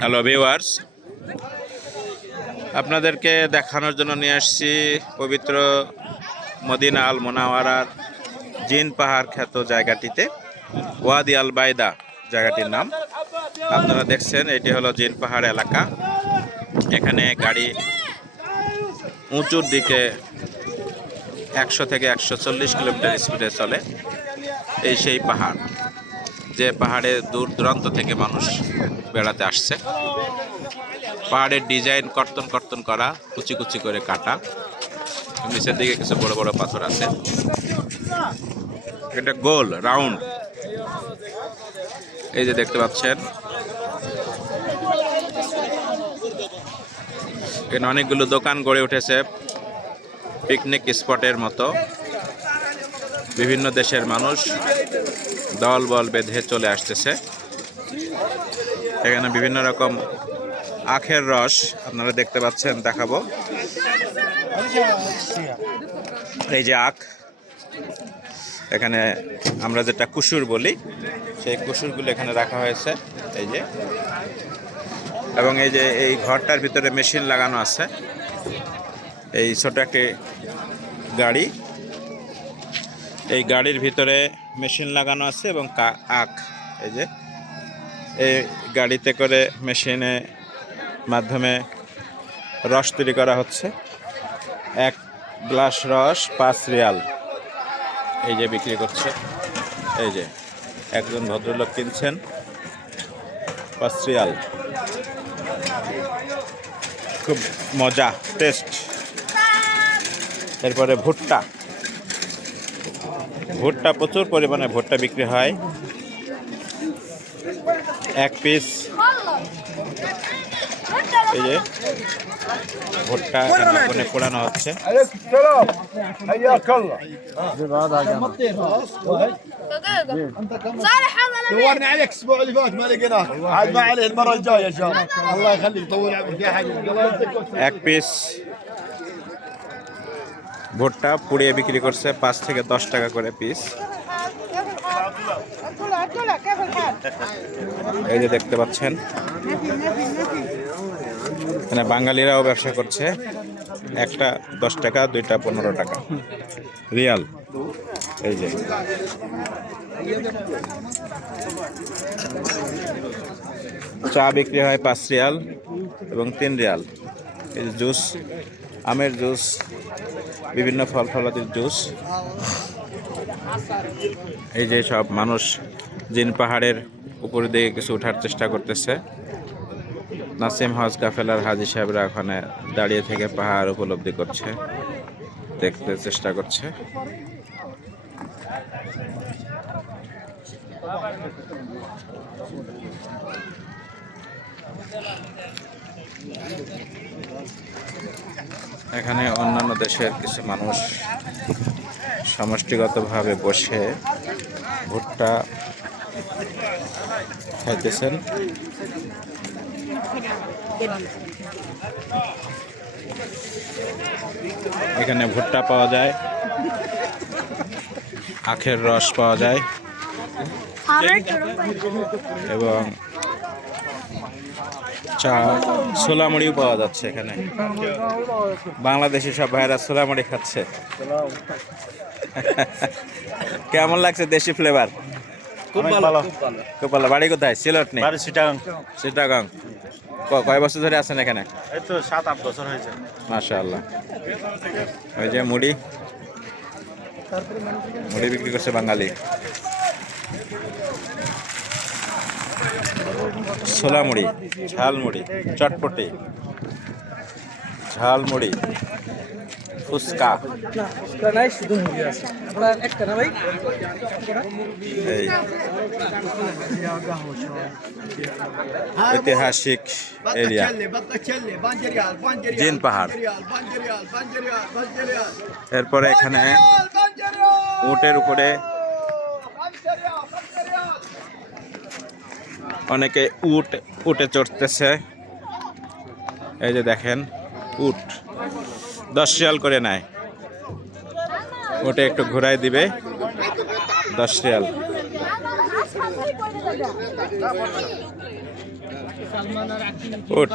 Hello viewers, আপনাদেরকে দেখানোর জন্য নিয়ে আসছি পবিত্র মদিনা আল মুনাওয়ারার জিন পাহাড় খ্যাত জায়গাটিতে। ওয়াদি আল বাইদা জায়গাটির নাম। আপনারা দেখছেন এটি হলো জিন পাহাড় এলাকা। এখানে গাড়ি উঁচুর দিকে 100 থেকে 140 কিলোমিটার স্পিডে চলে। এই সেই পাহাড়, যে পাহাড়ে দূর দূরান্ত থেকে মানুষ বেড়াতে আসছে। পাহাড়ের ডিজাইন কর্তন কর্তন করা, কুচি কুচি করে কাটা। নিচের দিকে কিছু বড় বড় পাথর আছে। এটা গোল রাউন্ড, এই যে দেখতে পাচ্ছেন। এখানে অনেকগুলো দোকান গড়ে উঠেছে পিকনিক স্পটের মতো। বিভিন্ন দেশের মানুষ দল বল বেঁধে চলে আসতেছে। এখানে বিভিন্ন রকম আখের রস আপনারা দেখতে পাচ্ছেন, দেখাবো। এই যে আখ, এখানে আমরা যেটা কুসুর বলি, সেই কুসুরগুলো এখানে রাখা হয়েছে। এই যে, এবং এই যে এই ঘরটার ভিতরে মেশিন লাগানো আছে। এই ছোট একটি গাড়ি, এই গাড়ির ভিতরে মেশিন লাগানো আছে এবং আখ, এই যে এই গাড়িতে করে মেশিনের মাধ্যমে রস তৈরি করা হচ্ছে। 1 গ্লাস রস 5 রিয়াল, এই যে বিক্রি করছে। এই যে একজন ভদ্রলোক কিনছেন 5 রিয়াল। খুব মজা, টেস্ট। এরপরে ভুট্টা, প্রচুর পরিমাণে ভুট্টা বিক্রি হয়। 1 পিস, এই যে ভুট্টা আগুনে পোড়ানো হচ্ছে। دورنا عليك الاسبوع اللي فات ما لقيناك عاد ما عليه المره الجايه ان شاء الله الله يخليك طول عمرك يا حبيبي 1 পিস ভুট্টা পুড়িয়ে বিক্রি করছে 5 থেকে 10 টাকা করে পিস। এই যে দেখতে পাচ্ছেন, এখানে বাঙালিরাও ব্যবসা করছে। একটা 10 টাকা, 2টা 15 টাকা রিয়াল। এই যে চা বিক্রি হয় 5 রিয়াল এবং 3 রিয়াল। এই যে জুস, আমের জুস, বিভিন্ন ফল ফলাদির জুস। এই যে সব মানুষ জিন পাহাড়ের উপরে দিকে কিছু ওঠার চেষ্টা করতেছে। নাসিম হজ কাফেলার হাজি সাহেবরা ওখানে দাঁড়িয়ে থেকে পাহাড় উপলব্ধি করছে, দেখতে চেষ্টা করছে। এখানে অন্যান্য দেশের কিছু মানুষ সমষ্টিগতভাবে বসে ভুট্টা খাইতেছেন। এখানে ভুট্টা পাওয়া যায়, আখের রস পাওয়া যায় এবং চা, ছোলামুড়িও পাওয়া যাচ্ছে এখানে। বাংলাদেশি সব ভাইরা ছোলামুড়ি খাচ্ছে। কেমন লাগছে দেশি ফ্লেভার? খুব ভালো। খুব ভালো। বাড়ি কোথায়? সিলেট নেই, চিটাগাং। চিটাগাং। কয় বছর ধরে আছেন এখানে? এই তো 7-8 বছর হয়েছে। মাশাআল্লাহ। ওই যে মুড়ি বিক্রি করছে বাঙালি। ছোলা মুড়ি, ঝালমুড়ি, চটপটি, ঝালমুড়ি, ফুচকা। এই ঐতিহাসিক এরিয়া জিন পাহাড়। এরপরে এখানে উটের উপরে অনেকে উটে চড়তেছে। এই যে দেখেন, উট 10 রিয়াল করে নেয়। উটে একটু ঘুরাই দিবে 10 রিয়াল। উট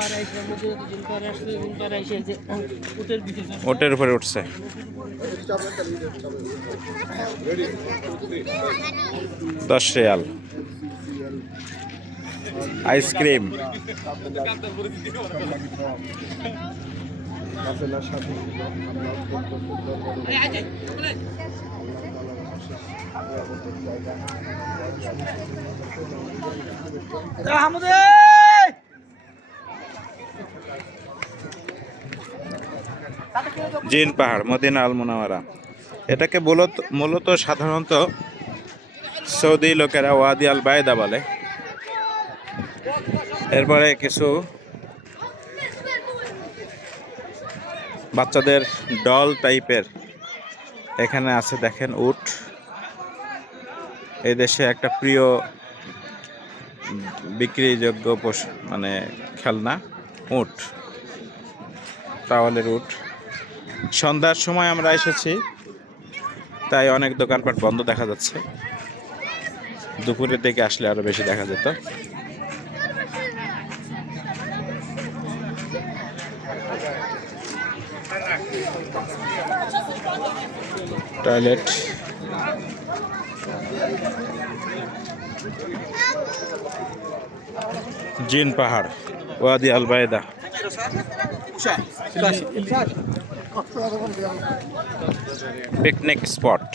উটের উপরে উঠছে। 10 রিয়াল। আইসক্রিম, জিন পাহাড়, মদিনা আল মুনাওয়ারা। এটাকে মূলত সাধারণত সৌদি লোকেরা ওয়াদি আল বায়দা বলে। এরপরে কিছু বাচ্চাদের ডল টাইপের এখানে আছে, দেখেন উট। এই দেশে একটা প্রিয় বিক্রিযোগ্য পশু মানে খেলনা উট, ট্রাওয়ালের উট। সন্ধ্যার সময় আমরা এসেছি, তাই অনেক দোকানপাট বন্ধ দেখা যাচ্ছে। দুপুরের দিকে আসলে আরো বেশি দেখা যেত। টয়লেট, জিন পাহাড়, ওয়াদি আল বায়দা। পিকনিক স্পট,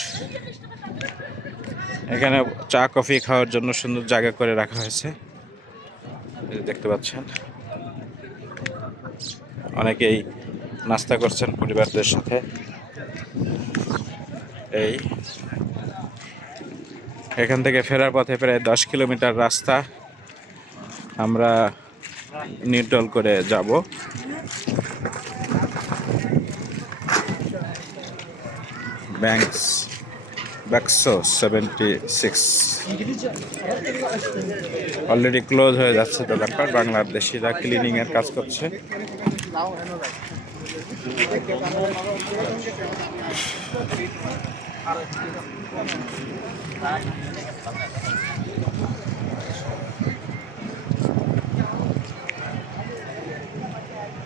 এখানে চা কফি খাওয়ার জন্য সুন্দর জায়গা করে রাখা হয়েছে, দেখতে পাচ্ছেন। অনেকেই নাস্তা করছেন পরিবারদের সাথে। এই এখান থেকে ফেরার পথে প্রায় 10 কিলোমিটার রাস্তা আমরা নিউট্রাল করে যাব। ব্যাক্সো 76 অলরেডি ক্লোজ হয়ে যাচ্ছে দোকানপাট। বাংলাদেশিরা ক্লিনিং এর কাজ করছে।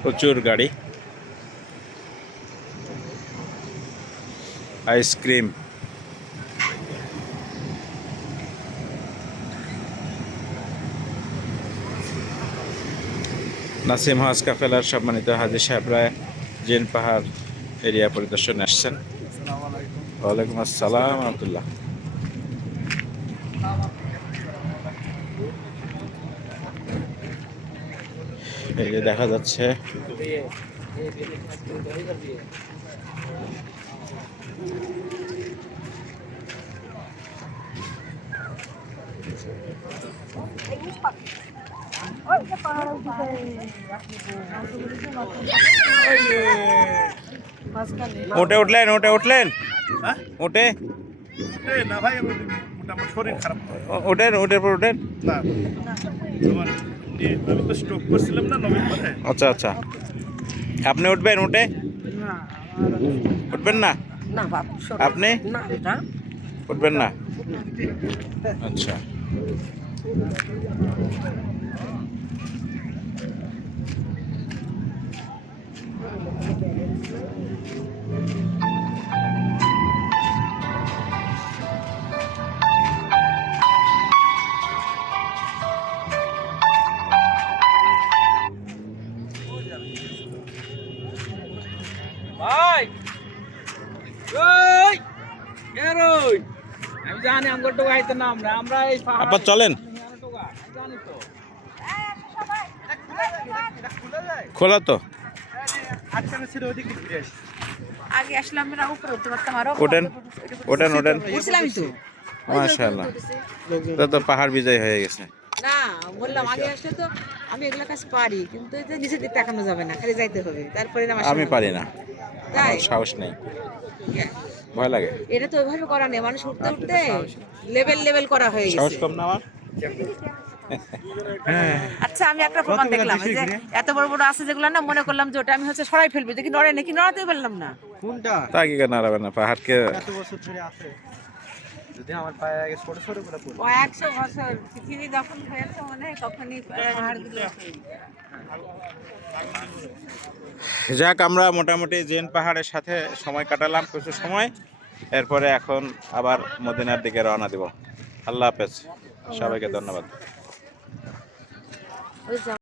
প্রচুর গাড়ি। আইসক্রিম, নাসিম হজ কাফেলার সম্মানিত হাজী সাহেবরা জিন পাহাড় এরিয়া পরিদর্শনে আসছেন। ওয়ালাইকুম আসসালাম রহমতুল্লাহ। এই যে দেখা যাচ্ছে উঠে উঠলেন, উঠে উঠলেন, উঠে না ভাই, আমার শরীর খারাপ। উঠেন, উঠে পর উঠেন। না, আমি তো স্ট্রোক করছিলাম না নবীন পথে। আচ্ছা আচ্ছা, আপনি উঠবেন? উঠে উঠবেন না? আপনি উঠবেন না? আচ্ছা, ভাই ওই এরই আমি জানি আমগো টোকা আইতে না আমরা এই আবার চলেন। জানি তো খোলা তো, আটকানো ছিল, ওদিকে ঘুরে আসি। আগে আসলে আমরা উপরে উঠতে পারতাম আরো। ওঠেন ওঠেন ওঠেন। উঠছিলামই তো। মাশাআল্লাহ, তো পাহাড় বিজয় হয়ে গেছে। না বললাম আগে আসলে তো আমি এগুলা কাজ পারি, কিন্তু এই যে নিচের দিক তাকানো যাবে না, খালি যাইতে হবে। তারপরে না আমি পারি না, তাই আমার সাহস নেই, ভয় লাগে। এটা তো ওইভাবে করা নেই, মানুষ উঠতে উঠতে লেভেল লেভেল করা হয়ে সাহস গেছে। কম না আমার। আচ্ছা, আমি একটা প্রমাণ দেখলাম, এই যে এত বড় বড় আছে যেগুলো না, মনে করলাম যে ওটা আমি হচ্ছে সরাই ফেলবো, দেখি নড়ে নাকি, নড়াতেই পারলাম না। কোনটা? তা কি কেন হারাবে না, পাহাড়কে এত বছর ধরে আছে। ও 100 বছর পৃথিবী যখন হয়েছে মনে হয় তখনই পাহাড়গুলো যাক, আমরা মোটামুটি জেন পাহাড়ের সাথে সময় কাটালাম কিছু সময়। এরপরে এখন আবার মদিনার দিকে রওনা দিব। আল্লাহ হাফেজ, সবাইকে ধন্যবাদ। হয়েছে।